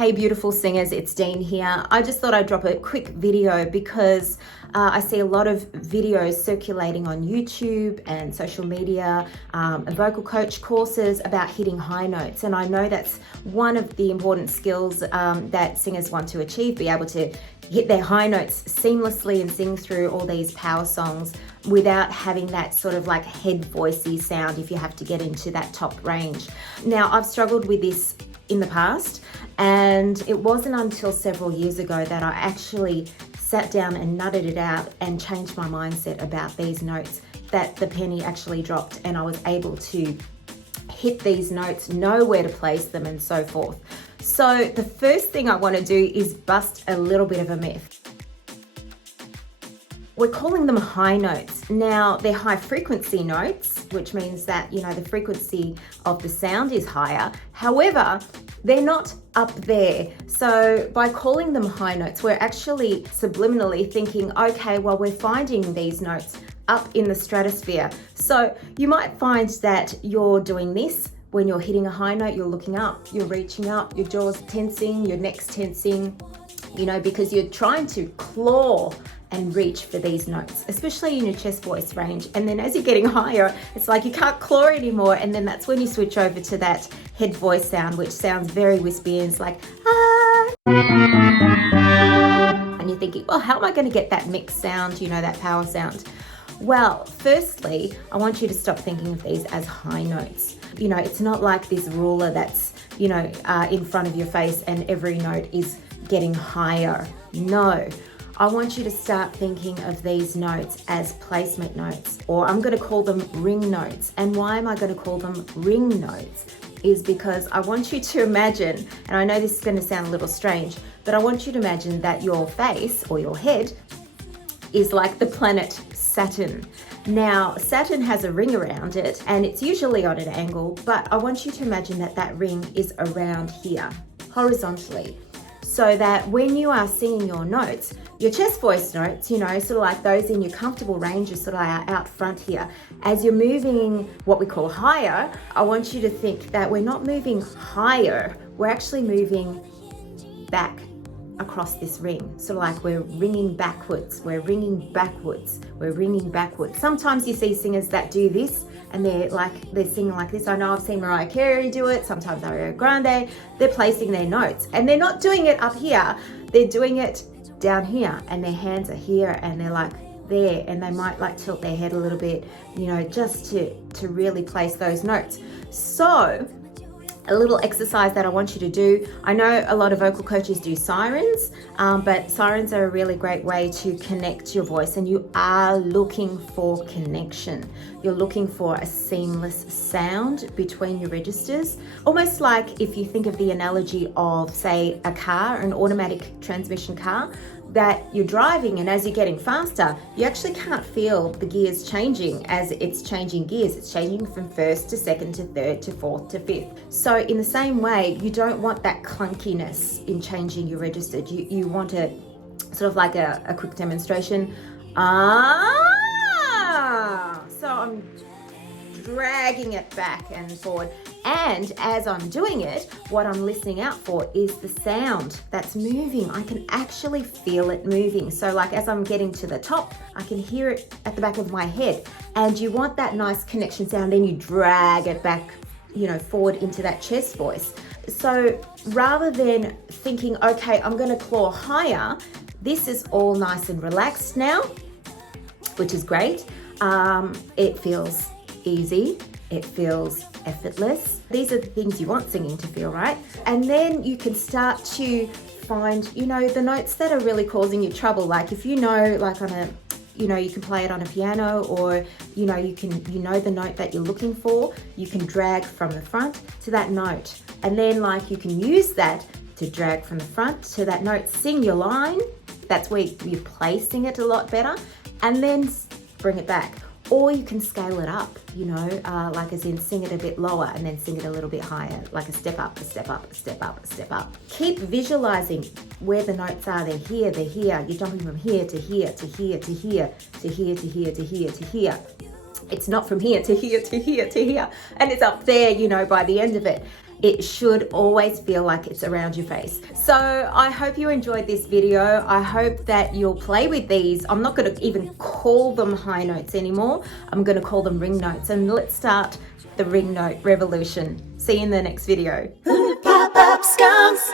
Hey beautiful singers, it's Dean here. I just thought I'd drop a quick video because I see a lot of videos circulating on YouTube and social media and vocal coach courses about hitting high notes. And I know that's one of the important skills that singers want to achieve, be able to hit their high notes seamlessly and sing through all these power songs without having that sort of like head voicey sound if you have to get into that top range. Now, I've struggled with this in the past, and it wasn't until several years ago that I actually sat down and nutted it out and changed my mindset about these notes that the penny actually dropped, and I was able to hit these notes, know where to place them and so forth. So the first thing I want to do is bust a little bit of a myth. We're calling them high notes. Now, they're high frequency notes, which means that, you know, the frequency of the sound is higher. However, they're not up there. So by calling them high notes, we're actually subliminally thinking, okay, well, we're finding these notes up in the stratosphere. So you might find that you're doing this when you're hitting a high note, you're looking up, you're reaching up, your jaw's tensing, your neck's tensing, you know, because you're trying to claw and reach for these notes, especially in your chest voice range. And then as you're getting higher, it's like you can't claw anymore. And then that's when you switch over to that head voice sound, which sounds very wispy and it's like, ah. And you're thinking, well, how am I going to get that mixed sound, you know, that power sound? Well, firstly, I want you to stop thinking of these as high notes. You know, it's not like this ruler that's, you know, in front of your face and every note is getting higher. No. I want you to start thinking of these notes as placement notes, or I'm going to call them ring notes. And why am I going to call them ring notes? Is because I want you to imagine, and I know this is going to sound a little strange, but I want you to imagine that your face or your head is like the planet Saturn. Now, Saturn has a ring around it, and it's usually on an angle, but I want you to imagine that that ring is around here, horizontally, so that when you are singing your notes, your chest voice notes, you know, sort of like those in your comfortable range are sort of out front here. As you're moving what we call higher, I want you to think that we're not moving higher, we're actually moving back across this ring. Sort of like we're ringing backwards, we're ringing backwards, we're ringing backwards. Sometimes you see singers that do this and they're singing like this. I know I've seen Mariah Carey do it, sometimes Ariana Grande. They're placing their notes and they're not doing it up here, they're doing it down here, and their hands are here and they're like there, and they might like tilt their head a little bit, you know, just to really place those notes. So a little exercise that I want you to do. I know a lot of vocal coaches do sirens, but sirens are a really great way to connect your voice, and you are looking for connection. You're looking for a seamless sound between your registers. Almost like if you think of the analogy of, say, a car, an automatic transmission car, that you're driving, and as you're getting faster, you actually can't feel the gears changing as it's changing gears. It's changing from first to second to third to fourth to fifth. So in the same way, you don't want that clunkiness in changing your register. You want a sort of like a quick demonstration. So I'm dragging it back and forward. And as I'm doing it, what I'm listening out for is the sound that's moving. I can actually feel it moving. So like as I'm getting to the top, I can hear it at the back of my head. And you want that nice connection sound, then you drag it back, you know, forward into that chest voice. So rather than thinking, okay, I'm going to claw higher, this is all nice and relaxed now, which is great. It feels easy. It feels effortless. These are the things you want singing to feel, right? And then you can start to find, you know, the notes that are really causing you trouble. Like if you know, like on a, you know, you can play it on a piano, or, you know, you know the note that you're looking for, you can drag from the front to that note. And then like you can use that to drag from the front to that note, sing your line. That's where you're placing it a lot better, and then bring it back. Or you can scale it up, you know, like as in sing it a bit lower and then sing it a little bit higher, like a step up, a step up, a step up, a step up. Keep visualizing where the notes are. They're here, they're here. You're jumping from here to here, to here, to here, to here, to here, to here, to here. It's not from here to here, to here, to here. And it's up there, you know, by the end of it. it should always feel like it's around your face. So I hope you enjoyed this video. I hope that you'll play with these. I'm not going to even call them high notes anymore. I'm going to call them ring notes, and let's start the ring note revolution. See you in the next video. Pop Scongs.